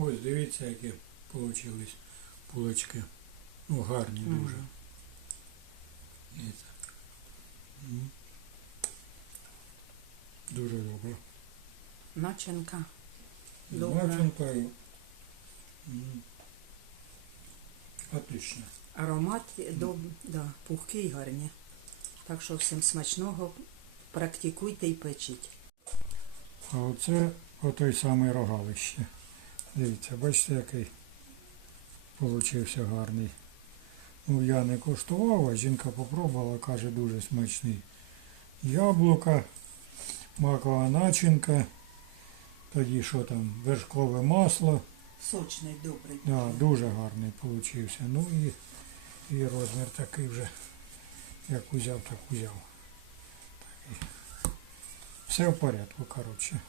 Ось дивіться, які получились пулочки. Ну, гарні дуже. Дивіться. Дуже добре. Начинка. Добре. Начинкою. М. Отлично. Аромат доб... да, пухкий і гарні. Так що всім смачного. Практикуйте і печіть. А оце отой самий рогалище. Дивіться, бачите, який получився гарний. Ну, я не коштував, а жінка попробувала, каже, дуже смачний. Яблука, макова начинка, тоді що там, вершкове масло. Сочний, добрий. Да, дуже гарний получився. Ну і, і розмір такий вже, як узяв, так узяв. Такий. Все в порядку, коротше.